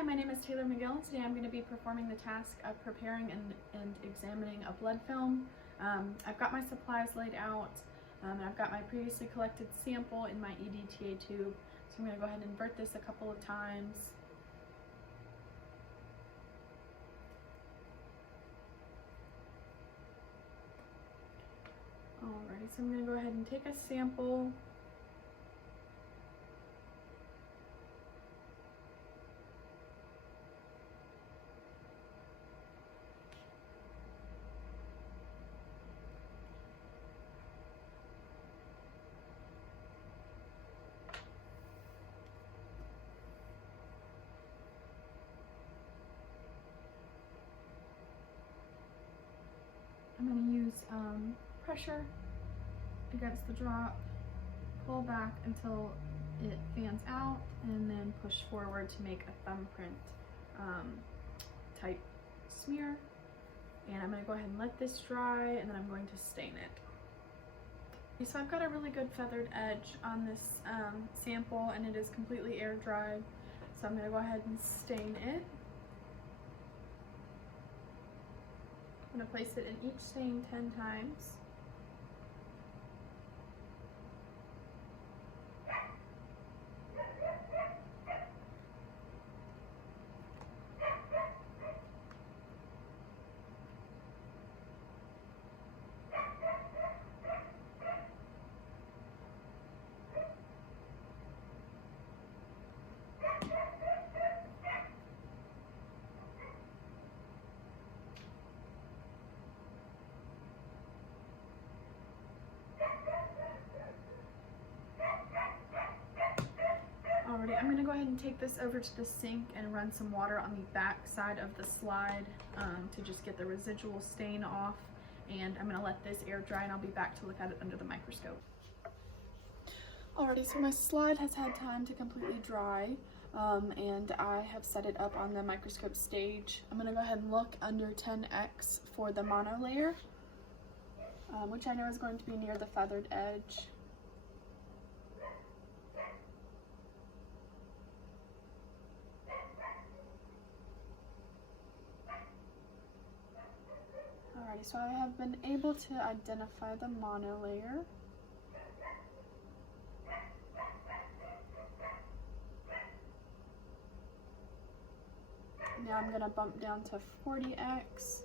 Hi, my name is Taylor McGill, and today I'm going to be performing the task of preparing and examining a blood film. I've got my supplies laid out, and I've got my previously collected sample in my EDTA tube, so I'm going to go ahead and invert this a couple of times. Alrighty, so I'm going to go ahead and take a sample. I'm going to use pressure against the drop, pull back until it fans out, and then push forward to make a thumbprint type smear. And I'm going to go ahead and let this dry, and then I'm going to stain it. So I've got a really good feathered edge on this sample, and it is completely air dried. So I'm going to go ahead and stain it. I'm going to place it in each stain 10 times. Alrighty, I'm going to go ahead and take this over to the sink and run some water on the back side of the slide to just get the residual stain off. And I'm going to let this air dry, and I'll be back to look at it under the microscope. Alrighty, so my slide has had time to completely dry, and I have set it up on the microscope stage. I'm going to go ahead and look under 10x for the monolayer, which I know is going to be near the feathered edge. Alrighty, so I have been able to identify the monolayer. Now I'm going to bump down to 40x.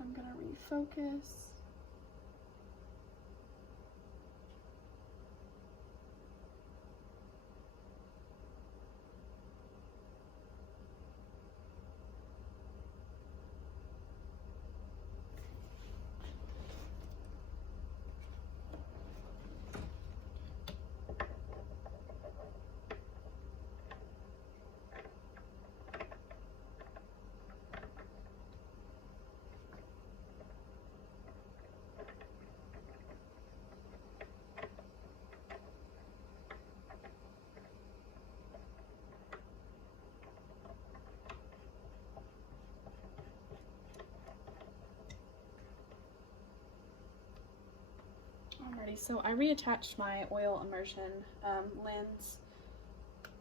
I'm going to refocus. Alrighty, so I reattached my oil immersion lens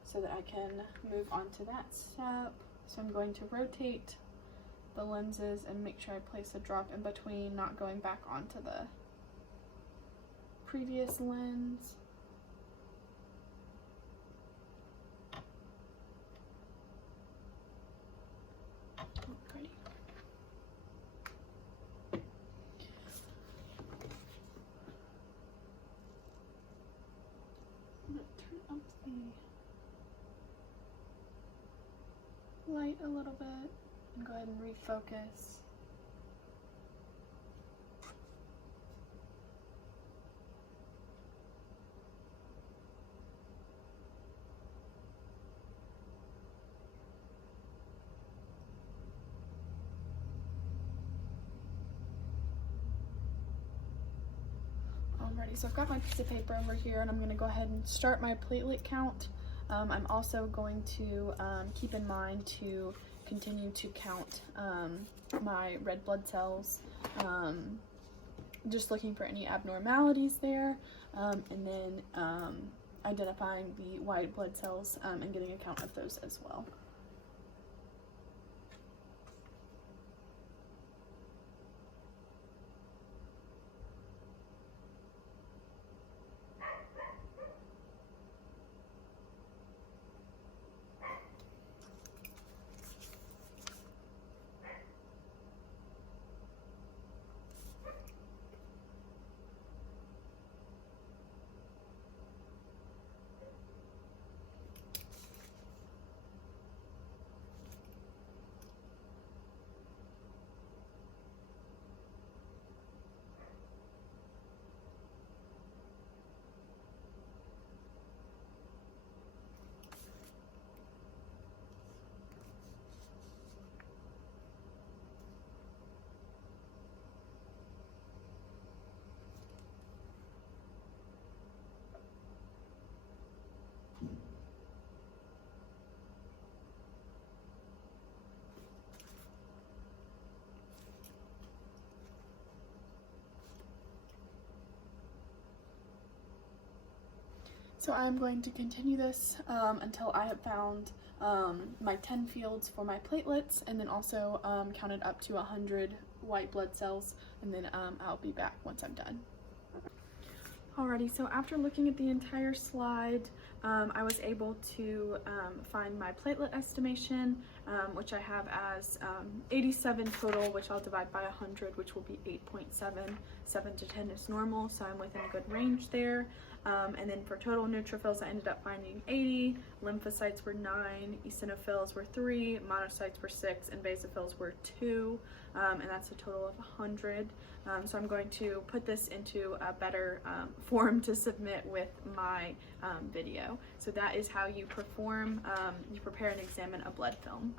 so that I can move on to that step. So I'm going to rotate the lenses and make sure I place a drop in between, not going back onto the previous lens. Alrighty. I'm going to turn up the light a little bit and go ahead and refocus. Alrighty, so I've got my piece of paper over here, and I'm going to go ahead and start my platelet count. I'm also going to keep in mind to continue to count my red blood cells, just looking for any abnormalities there, and then identifying the white blood cells and getting a count of those as well. So I'm going to continue this until I have found my 10 fields for my platelets, and then also counted up to 100 white blood cells, and then I'll be back once I'm done. Alrighty, so after looking at the entire slide, I was able to find my platelet estimation, which I have as 87 total, which I'll divide by 100, which will be 8.7. 7 to 10 is normal, so I'm within a good range there. And then for total neutrophils, I ended up finding 80, lymphocytes were 9, eosinophils were 3, monocytes were 6, and basophils were 2, and that's a total of 100. So I'm going to put this into a better form to submit with my video. So that is how you perform, you prepare and examine a blood film.